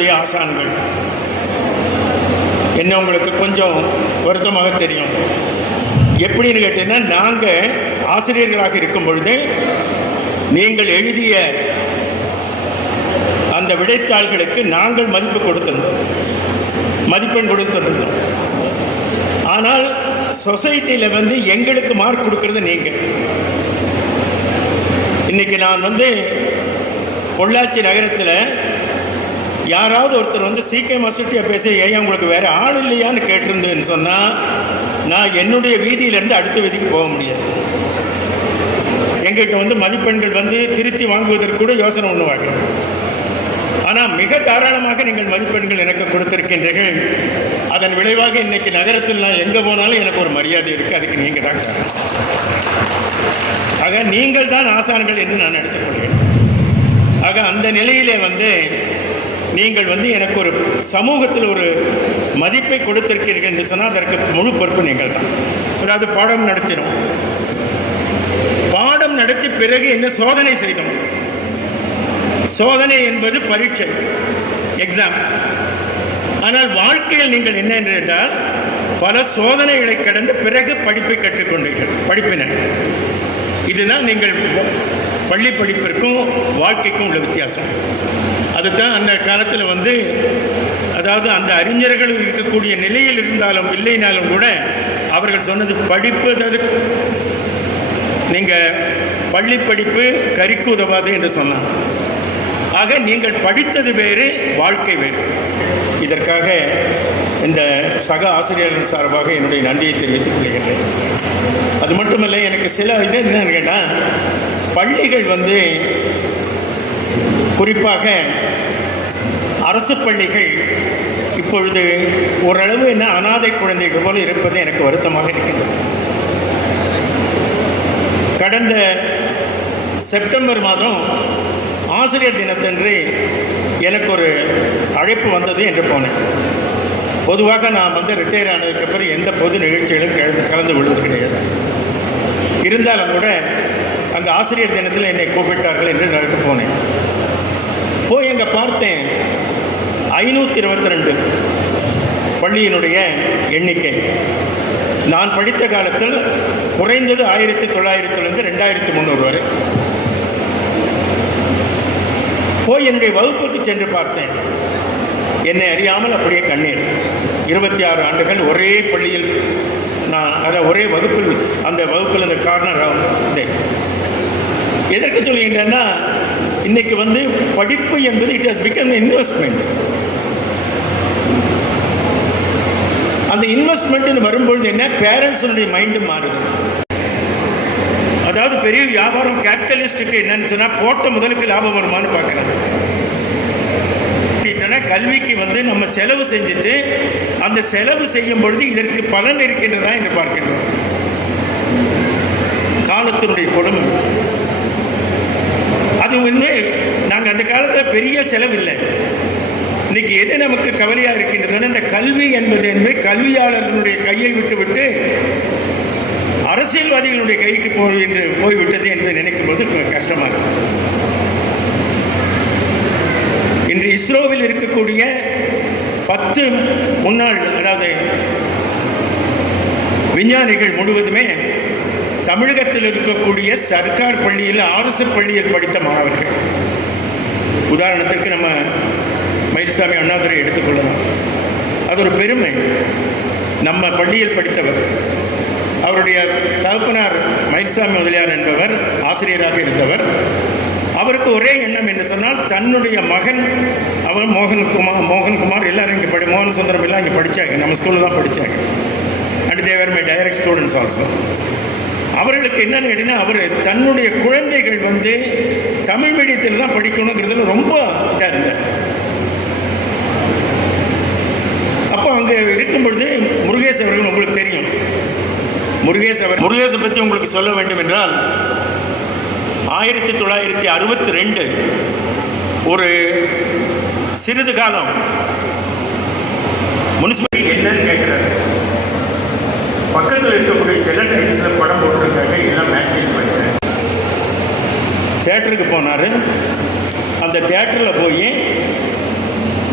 ஆசான்கள். என்ன உங்களுக்கு கொஞ்சம் வருத்தமாக தெரியும்? எப்படின்னு கேட்டீங்கன்னா நாங்கள் ஆசிரியர்களாக இருக்கும் பொழுது நீங்கள் எழுதிய அந்த விடைத்தாள்களுக்கு நாங்கள் மதிப்பு கொடுத்திருந்தோம். மதிப்பெண் கொடுத்திருந்தோம். ஆனால் சொசைட்டியில் வந்து எங்களுக்கு மார்க் கொடுக்கறது நீங்கள் இன்னைக்கு நான் வந்து பொள்ளாச்சி நகரத்தில் யாராவது ஒருத்தர் வந்து சீக்கிரம் மாஸ்டர்கிட்ட பேசி ஏன் உங்களுக்கு வேறு ஆள் இல்லையான்னு கேட்டிருந்தேன்னு சொன்னால் நான் என்னுடைய வீதியிலேருந்து அடுத்த வீதிக்கு போக முடியாது. எங்கிட்ட வந்து மதிப்பெண்கள் வந்து திருத்தி வாங்குவதற்கு கூட யோசனை பண்ணுவாங்க ஆனால் மிக தாராளமாக நீங்கள் மதிப்பெண்கள் எனக்கு கொடுத்திருக்கின்றீர்கள். அதன் விளைவாக இன்னைக்கு நகரத்தில் நான் எங்கே போனாலும் எனக்கு ஒரு மரியாதை இருக்குது அதுக்கு நீங்கள் தான் காரணம். ஆக நீங்கள் தான் ஆசான்கள் என்று நான் எடுத்துக்கொள்கிறேன். ஆக அந்த நிலையிலே வந்து நீங்கள் வந்து எனக்கு ஒரு சமூகத்தில் ஒரு மதிப்பை கொடுத்திருக்கிறீர்கள் என்று சொன்னால் அதற்கு முழு பொறுப்பு நீங்கள் தான் அதாவது பாடம் நடத்தினோம். பாடம் நடத்தி பிறகு என்ன சோதனை செய்தோம். சோதனை என்பது பரீட்சை எக்ஸாம் ஆனால் வாழ்க்கையில் நீங்கள் என்ன என்று என்றால் பல சோதனைகளை கடந்து பிறகு படிப்பை கற்றுக்கொண்டீர்கள் படிப்பினர். இதுதான் நீங்கள் பள்ளி படிப்பிற்கும் வாழ்க்கைக்கும் உள்ள வித்தியாசம். அதுதான் அந்த காலத்தில் வந்து அதாவது அந்த அறிஞர்கள் இருக்கக்கூடிய நிலையில் இருந்தாலும் இல்லைனாலும் கூட அவர்கள் சொன்னது படிப்பு அதாவது நீங்கள் பள்ளி படிப்பு கறிக்கு உதவாது என்று சொன்னார். ஆக நீங்கள் படித்தது வேறு வாழ்க்கை வேறு. இதற்காக இந்த சக ஆசிரியர்கள் சார்பாக என்னுடைய நன்றியை தெரிவித்துக் கொள்கின்றேன். அது மட்டுமல்ல எனக்கு சில இது என்னன்னு கேட்டால் பள்ளிகள் வந்து குறிப்பாக அரசு பள்ளிகள் இப்பொழுது ஓரளவு என்ன அனாதை குழந்தைகள் போல இருப்பது எனக்கு வருத்தமாக இருக்கின்றது கடந்த செப்டம்பர் மாதம் ஆசிரியர் தினத்தன்று எனக்கு ஒரு அழைப்பு வந்தது என்று போனேன். பொதுவாக நான் வந்து ரிட்டையர் ஆனதுக்கப்புறம் எந்த பொது நிகழ்ச்சிகளும் கலந்து கலந்து கொள்வது கிடையாது. இருந்தாலும் கூட அங்கே ஆசிரியர் தினத்தில் என்னை கூப்பிட்டார்கள் என்று நான் போனேன். பார்த்தேன். ஐநூற்றி இருபத்தி ரெண்டு பள்ளியினுடைய எண்ணிக்கை. நான் படித்த காலத்தில் குறைந்தது ஆயிரத்தி தொள்ளாயிரத்துலேருந்து ரெண்டாயிரத்தி முந்நூறு வரை. போய் என்னுடைய வகுப்புக்கு சென்று பார்த்தேன். என்னை அறியாமல் அப்படியே கண்ணீர். இருபத்தி ஆறு ஆண்டுகள் ஒரே பள்ளியில் நான் அதை ஒரே வகுப்பில் அந்த வகுப்பில் அந்த கார்னர் இருந்தேன் எதற்கு சொல்லுகின்றேன்னா இன்னைக்கு வந்து படிப்பு என்பது இட் ஹஸ் பிகம் இன்வெஸ்ட்மெண்ட் அந்த இன்வெஸ்ட்மெண்ட்னு வரும்பொழுது என்ன? பேரண்ட்ஸுடைய மைண்டு மாறுது. அதாவது பெரிய வியாபாரம் கேபிட்டலிஸ்ட்டுக்கு என்னன்னு சொன்னால் போட்ட முதலுக்கு லாபம் வருமானு பார்க்குறாங்க. கல்விக்கு வந்து நம்ம செலவு செஞ்சுட்டு அந்த செலவு செய்யும் பொழுது இதற்கு பலன் இருக்கின்றதா என்று பார்க்கின்றோம் காலத்தினுடைய கொடுமை அது வந்து நாங்கள் அந்த காலத்தில் பெரிய செலவில்லை. இன்னைக்கு எது நமக்கு கவலையாக இருக்கின்றதுன்னா இந்த கல்வி என்பது என்பது கல்வியாளர்களுடைய கையை விட்டுவிட்டு அரசியல்வாதிகளுடைய கைக்கு போய் என்று போய்விட்டது என்று நினைக்கும் போது கஷ்டமாக இன்று இஸ்ரோவில் இருக்கக்கூடிய பத்து முன்னாள் அதாவது விஞ்ஞானிகள் முழுவதுமே தமிழகத்தில் இருக்கக்கூடிய சர்க்கார் பள்ளியில் அரசு பள்ளியில் படித்த மாணவர்கள். உதாரணத்திற்கு நம்ம மயில்சாமி அண்ணாதுரை எடுத்துக்கொள்ளலாம். அது ஒரு பெருமை. நம்ம பள்ளியில் படித்தவர். அவருடைய தகப்பனார் மயில்சாமி முதலியார் என்பவர் ஆசிரியராக இருந்தவர். அவருக்கு ஒரே எண்ணம் என்று சொன்னால் தன்னுடைய மகன் அவர் மோகன்குமார் மோகன்குமார் எல்லாரும் இங்கே படி மோகன் சுந்தரம் எல்லாம் இங்கே படித்தாங்க நம்ம ஸ்கூலில் தான் படித்தாங்க and they were my direct students also அவர்களுக்கு என்னன்னு கேட்டீங்கன்னா அவர் தன்னுடைய குழந்தைகள் வந்து தமிழ் மீடியத்தில் தான் படிக்கணுங்கிறதுல ரொம்ப இதாக இருந்தார். அப்போ அங்கே இருக்கும் பொழுது முருகேஷ் அவர்கள் உங்களுக்கு தெரியும். முருகேஷ் அவர் முருகேஷை பற்றி உங்களுக்கு சொல்ல வேண்டும் என்றால் ஆயிரத்தி தொள்ளாயிரத்தி அறுபத்தி ரெண்டு ஒரு சிறிது காலம் முனிசிபல் என்னன்னு கேட்குறாரு பக்கத்தில் இருக்கக்கூடிய செல்ல டைல்ஸில் படம் போட்டிருக்காங்க எல்லாம் மேட்சிங் பண்ணிட்டேன் தேட்டருக்கு போனார் அந்த தேட்டரில் போய்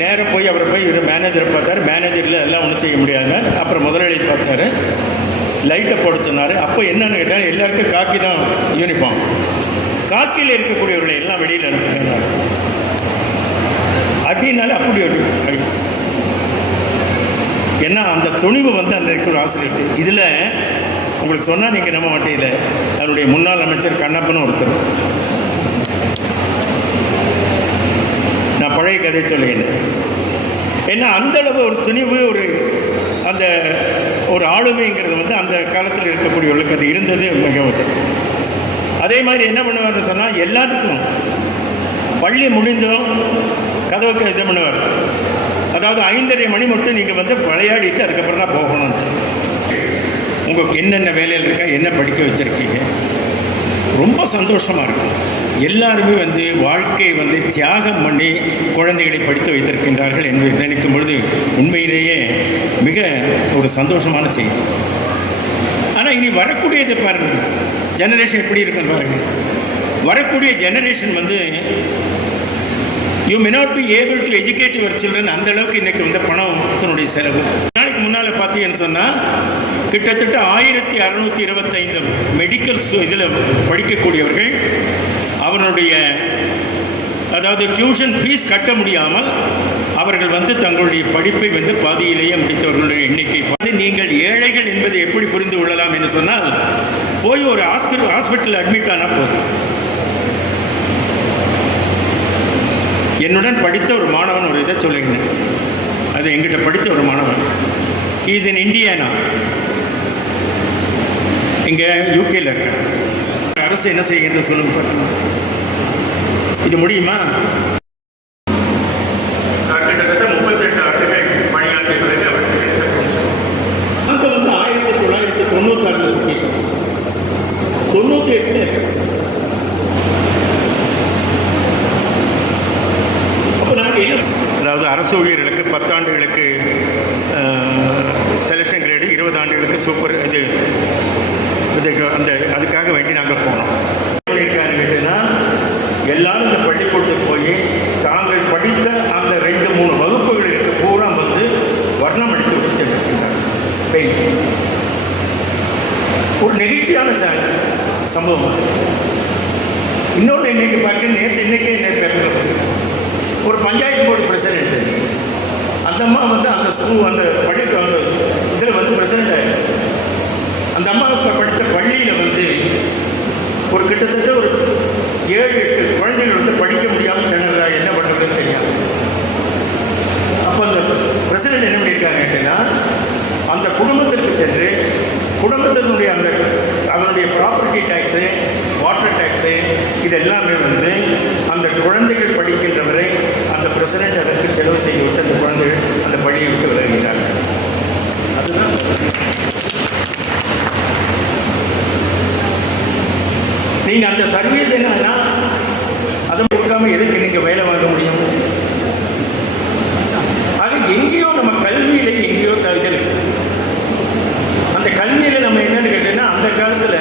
நேராக போய் அவரை போய் இவர் மேனேஜரை பார்த்தாரு. மேனேஜரில் எல்லாம் ஒன்றும் செய்ய முடியாங்க அப்புறம் முதலாளி பார்த்தாரு. லைட்டை போட சொன்னார். அப்போ என்னன்னு கேட்டால் எல்லாருக்கும் காக்கி தான் யூனிஃபார்ம் காக்கியில் இருக்கக்கூடியவர்களை எல்லாம் வெளியில் அனுப்புகிறார் அப்படின்னால அப்படி ஒரு ஏன்னா அந்த துணிவு வந்து அந்த இருக்கிற ஆசிரியருக்கு இதில் உங்களுக்கு சொன்னால் நீங்கள் நம்ப மாட்டீங்க. அதனுடைய முன்னாள் அமைச்சர் கண்ணப்பன்னு ஒருத்தர் நான் பழைய கதை சொல்லுகிறேன். ஏன்னா அந்த அளவு ஒரு துணிவு ஒரு அந்த ஒரு ஆளுமைங்கிறது வந்து அந்த காலத்தில் இருக்கக்கூடியவர்களுக்கு அது இருந்தது மிகவும் அதே மாதிரி என்ன பண்ணுவார்னு சொன்னால் எல்லாத்துக்கும் பள்ளி முடிந்தும் கதவுக்கு இது பண்ணுவார். அதாவது ஐந்தரை மணி மட்டும் நீங்கள் வந்து விளையாடிட்டு அதுக்கப்புறம் தான் போகணும். உங்களுக்கு என்னென்ன வேலையில் இருக்கா என்ன படிக்க வச்சுருக்கீங்க? ரொம்ப சந்தோஷமாக இருக்கும். எல்லாருமே வந்து வாழ்க்கையை வந்து தியாகம் பண்ணி குழந்தைகளை படித்து வைத்திருக்கின்றார்கள் என்று நினைக்கும் பொழுது உண்மையிலேயே மிக ஒரு சந்தோஷமான செய்தி. ஆனால் இனி வரக்கூடியதை பாருங்கள். ஜெனரேஷன் எப்படி இருக்குன்னு பாருங்கள். வரக்கூடிய ஜெனரேஷன் வந்து you may not be able to educate your children அந்த அளவுக்கு இன்னைக்கு வந்து பணத்தினுடைய செலவு. நாளைக்கு முன்னால் பார்த்தீங்கன்னு சொன்னால் கிட்டத்தட்ட ஆயிரத்தி அறுநூத்தி இருபத்தைந்து மெடிக்கல் இதில் படிக்கக்கூடியவர்கள் அவனுடைய அதாவது டியூஷன் ஃபீஸ் கட்ட முடியாமல் அவர்கள் வந்து தங்களுடைய படிப்பை வந்து பாதியிலேயே முடித்தவர்களுடைய எண்ணிக்கை. பார்த்து நீங்கள் ஏழைகள் என்பதை எப்படி புரிந்து கொள்ளலாம் என்று சொன்னால் போய் ஒரு ஹாஸ்பிட்டல் ஹாஸ்பிட்டல் அட்மிட் ஆனால் போதும். என்னுடன் படித்த ஒரு மாணவன் ஒரு இதை சொல்லுங்க அது எங்கிட்ட படித்த ஒரு மாணவன். ஹீஸ் இன் இந்தியானா இங்கே யூகேயில் இருக்கான் அரசு என்ன செய்கின்ற சொல்லுங்க. பார்க்கலாம் இது முடியுமா நான் கிட்டத்தட்ட முப்பத்தெட்டு ஆண்டுகள் பணியாற்றிய பிறகு அவருக்கு கிடைத்த pension. அங்க வந்து ஆயிரத்தி தொள்ளாயிரத்தி தொண்ணூத்தாறுல சிக்கிட்டோம் தொண்ணூத்தி எட்டு அப்போ நாங்கள் என்ன அதாவது அரசு ஊழியர்களுக்கு பத்தாண்டுகளுக்கு செலெக்ஷன் கிரேடு இருபது ஆண்டுகளுக்கு சூப்பர் இது இதுக்கு அந்த அதுக்காக வேண்டி நாங்கள் போனோம் பண்ணியிருக்காங்க கேட்டீங்கன்னா எல்லாரும் இந்த பள்ளிக்கூடத்துக்கு போய் தாங்கள் படித்த அந்த ரெண்டு மூணு வகுப்புகளுக்கு பூரா வந்து வர்ணம் அடித்து வச்சு சென்றிருக்கின்றாங்க ஒரு நெகிழ்ச்சியான ச சம்பவம் இன்னொன்று இன்னைக்கு பார்க்க நேற்று இன்னைக்கே நேற்று பேப்பரில் ஒரு பஞ்சாயத்து போர்டு பிரசிடென்ட். அந்த அம்மா வந்து அந்த ஸ்கூல் அந்த பள்ளி அந்த இதில் வந்து பிரசிடென்ட் ஆயிருக்கு அந்த அம்மா இப்போ படித்த பள்ளியில் வந்து ஒரு கிட்டத்தட்ட ஒரு ஏழு எட்டு குழந்தைகள் வந்து படிக்க முடியாமல் திணறா என்ன பண்ணுறதுன்னு தெரியாது அப்போ அந்த பிரசிடென்ட் என்ன பண்ணியிருக்காங்க கேட்டீங்கன்னா அந்த குடும்பத்திற்கு சென்று குடும்பத்தினுடைய அந்த அதனுடைய ப்ராப்பர்ட்டி டேக்ஸு வாட்டர் டேக்ஸு இது எல்லாமே வந்து அந்த குழந்தைகள் படிக்கின்ற வரை அந்த பிரசிடென்ட் அதற்கு செலவு செய்து விட்டு அந்த குழந்தைகள் அந்த பள்ளியை விட்டு விலகுகிறாங்க அதுதான் நீங்கள் அந்த சர்வீஸ் என்னன்னா அதை கொடுக்காம எதுக்கு நீங்கள் வேலை வாங்க முடியும் ஆக எங்கேயோ நம்ம கல்வியில எங்கேயோ தகுதல் இருக்கு. அந்த கல்வியில நம்ம என்னன்னு கேட்டீங்கன்னா அந்த காலத்துல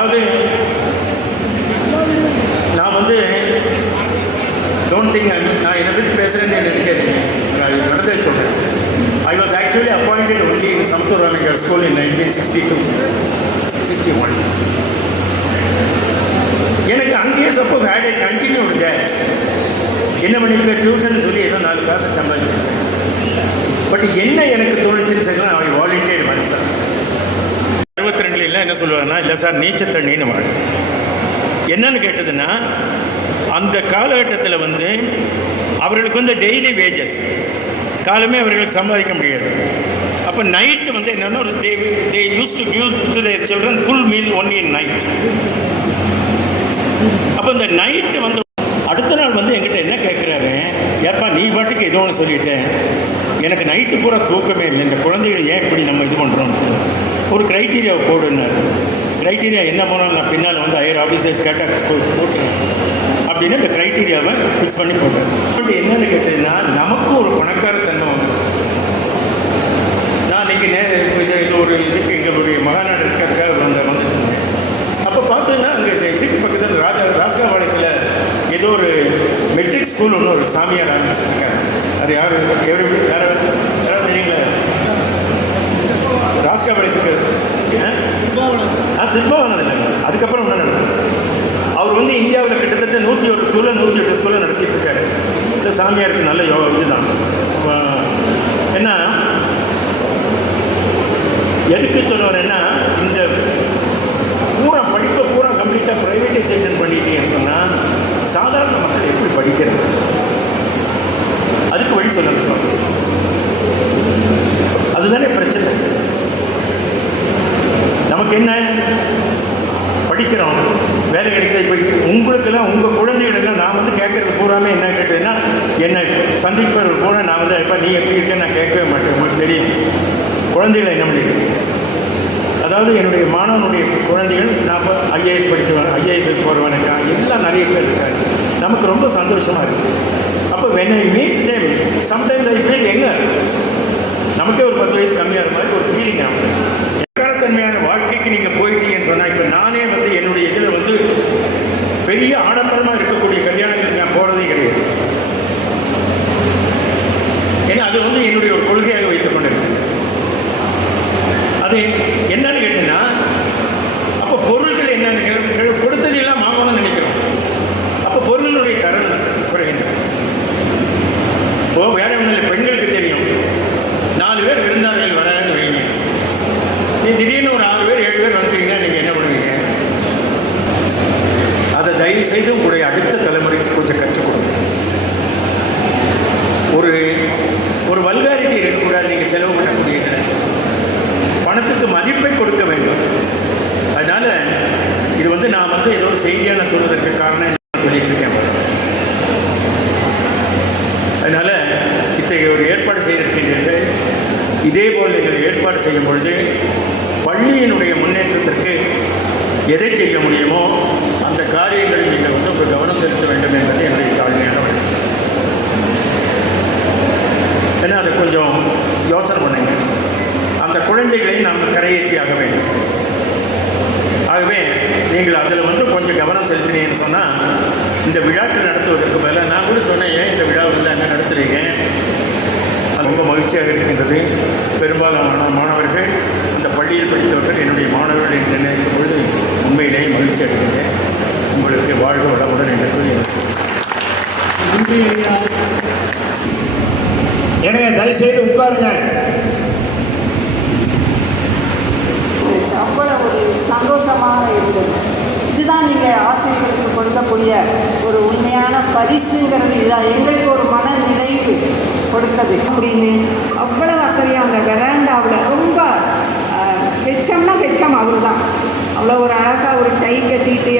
அதாவது நான் வந்து டோன்ட் திங்க் நான் என்னை பற்றி பேசுகிறேன்னு நினைக்காதீங்க. நான் நடந்தே சொல்கிறேன் I was actually appointed only in Samathur ராமேகர் school in nineteen sixty two sixty one எனக்கு அங்கேயே suppose had I continue there என்ன பண்ணிருக்க டியூஷன் சொல்லி ஏதோ நாலு காசு சம்பாதிச்சேன் பட் என்ன எனக்கு தோணுச்சுன்னு சொல்லி ஐ வாலண்டியர் மனுஷன் அறுபத்தி என்ன சொல்லுவாங்கன்னா இல்லை சார் நீச்சல் தண்ணின்னு வாங்க. என்னன்னு கேட்டதுன்னா அந்த காலகட்டத்தில் வந்து அவர்களுக்கு வந்து டெய்லி வேஜஸ் காலமே அவர்களுக்கு சம்பாதிக்க முடியாது. அப்போ நைட்டு வந்து என்னென்னா ஒரு they they use to give to their children full meal only in night அப்போ இந்த நைட்டு வந்து அடுத்த நாள் வந்து என்கிட்ட என்ன கேட்குறாரு ஏப்பா நீ பாட்டுக்கு ஏதோ ஒன்று சொல்லிட்டேன் எனக்கு நைட்டு பூரா தூக்கமே இல்லை. இந்த குழந்தைகள் ஏன் இப்படி நம்ம இது பண்ணுறோம் ஒரு க்ரைட்டீரியாவை போடுனார். க்ரைட்டீரியா என்ன போனாலும் நான் பின்னால் வந்து ஹையர் ஆஃபீஸர்ஸ் கேட்டால் போட்டுறேன் அப்படின்னு இந்த க்ரைட்டீரியாவை ஃபிக்ஸ் பண்ணி போட்டேன் இப்போ என்னன்னு கேட்டதுன்னா நமக்கும் ஒரு பணக்காரத்தன்மை வந்து நான் இன்னைக்கு நே இது இது ஒரு இதுக்கு எங்களுடைய மகாநாடு இருக்கிறதுக்காக வந்த வந்துட்டு இருந்தேன் அப்போ பார்த்தீங்கன்னா அங்கே இந்த இதுக்கு பக்கத்தில் ராஜா ராஜகாபாளையத்தில் ஏதோ ஒரு மெட்ரிக் ஸ்கூல் ஒன்று ஒரு சாமியார் ஆரம்பிச்சிருக்காங்க அது யார் எவரி யார் யாராவது தெரியுங்களா ராஸ்கா படித்துக்கு ஆ சிற்பவானது இல்லைங்க. அதுக்கப்புறம் என்ன நடந்தது அவர் வந்து இந்தியாவில் கிட்டத்தட்ட நூற்றி ஒரு ஸ்கூலில் நூற்றி எட்டு ஸ்கூலில் நடத்திட்டு இருக்காரு இல்லை சாமியாருக்கு நல்ல யோ இதுதான். என்ன? எதுக்கு என்ன? இந்த பூரா படிப்பை பூரா கம்ப்ளீட்டாக ப்ரைவேட்டைசேஷன் பண்ணிட்டீங்கன்னு சொன்னால் சாதாரண மக்கள் எப்படி படிக்கிறது? அதுக்கு வழி சொல்லுங்க சார் அதுதானே பிரச்சனை. நமக்கு என்ன? படிக்கிறோம். வேலை கிடைக்கிறது இப்போ உங்களுக்கெல்லாம் உங்கள் குழந்தைகளுக்கெல்லாம் நான் வந்து கேட்குறது பூராமே என்ன கேட்டதுன்னா என்னை சந்திப்பவர்கள் கூட நான் வந்து இப்போ நீ எப்படி இருக்கேன்னு நான் கேட்கவே மாட்டேன். உங்களுக்கு தெரியும். குழந்தைகளை என்ன பண்ணிக்கிறேன் அதாவது என்னுடைய மாணவனுடைய குழந்தைகள் நான் இப்போ ஐஏஎஸ் படித்தவன் ஐஏஎஸ் போகிறவன் இருக்கான் எல்லாம் நிறைய பேர் இருக்காங்க. நமக்கு ரொம்ப சந்தோஷமாக இருக்குது அப்போ when I meet them sometimes I feel எங்கே நமக்கே ஒரு பத்து வயசு கம்மியாக மாதிரி ஒரு ஃபீலிங் ஆகும் எக்காலத்தன்மையான நீங்கள் போயிட்டீங்கன்னு சொன்னால் இப்போ நானே வந்து என்னுடைய இதில் வந்து பெரிய ஆடம்பரமாக இருக்கக்கூடிய கல்யாணங்களுக்கு நான் போகிறதே கிடையாது. ஏன்னா அது வந்து என்னுடைய ஒரு கொள்கையாக வைத்துக் கொண்டிருக்கேன் அது என்னன்னு கேட்டீங்கன்னா அப்போ பொருள்கள் என்னன்னு கே- கே- கொடுத்ததெல்லாம் வாங்கணும்னு நினைக்கிறோம் அப்போ பொருளுடைய தரம் குறைகின்றது இப்போ வேற ஒன்றும் இல்லை பெண்களுக்கு தெரியும் நாலு பேர் விருந்தாளிகள் வராங்கன்னு வைங்க நீ திடீர்னு ஒரு ஆறு பேர் ஏழு பேர் வந்துட்டீங்கன்னா நீங்கள் என்ன பண்ணுவீங்க அதை தயவு செய்து உங்களுடைய அடுத்த தலைமுறைக்கு கொஞ்சம் கற்றுக் கொடுங்க ஒரு ஒரு வல்காரிட்டி இருக்கக்கூடாது நீங்கள் செலவு பண்ணக்கூடிய இதில் பணத்துக்கு மதிப்பை கொடுக்க வேண்டும் அதனால இது வந்து நான் வந்து ஏதோ ஒரு செய்தியாக நான் சொல்வதற்கு காரணம் என்ன சொல்லிட்டு இருக்கேன் பாருங்க. அதனால இத்தகைய ஒரு ஏற்பாடு செய்திருக்கின்றீர்கள் இதே போல் நீங்கள் ஏற்பாடு செய்யும் பொழுது பள்ளியினுடைய முன்னேற்றத்திற்கு எதை செய்ய முடியுமோ அந்த காரியங்களில் நீங்கள் வந்து ஒரு கவனம் செலுத்த வேண்டும் என்பது என்னுடைய தாழ்மையான வழி. ஏன்னா அதை கொஞ்சம் யோசனை பண்ணுங்க. அந்த குழந்தைகளை நாம் கரையேற்றியாக வேண்டும். ஆகவே நீங்கள் அதில் வந்து கொஞ்சம் கவனம் செலுத்தினீங்கன்னு சொன்னால் இந்த விழாக்கள் நடத்துவதற்கு பதிலாக நான் கூட சொன்னேன் ஏன் இந்த விழாவில் என்ன நடத்துகிறீங்க ரொம்ப மகிழ்ச்சியாக இருக்கின்றது. பெரும்பாலான மாணவர்கள் அந்த பள்ளியில் படித்தவர்கள் என்னுடைய மாணவர்கள் என்று நினைக்கும் பொழுது உண்மையிலேயே மகிழ்ச்சி அடைகின்றேன். உங்களுக்கு வாழ்க வளமுடன் என்று கூறி ஏனைய தயவுசெய்து உட்காருங்க அவ்வளவு ஒரு சந்தோஷமாக இருந்தது இதுதான் நீங்கள் ஆசிரியர்களுக்கு கொடுக்கக்கூடிய ஒரு உண்மையான பரிசுங்கிறது. இதுதான் எங்களுக்கு ஒரு கொடுத்தது. அப்படின்னு அவ்வளவு அக்கறையாக அந்த வெராண்டாவில் ரொம்ப ஆஹ், வெச்சம்னா வெச்சம் அவர் தான் அவ்வளோ ஒரு அழகாக ஒரு டை கட்டிட்டு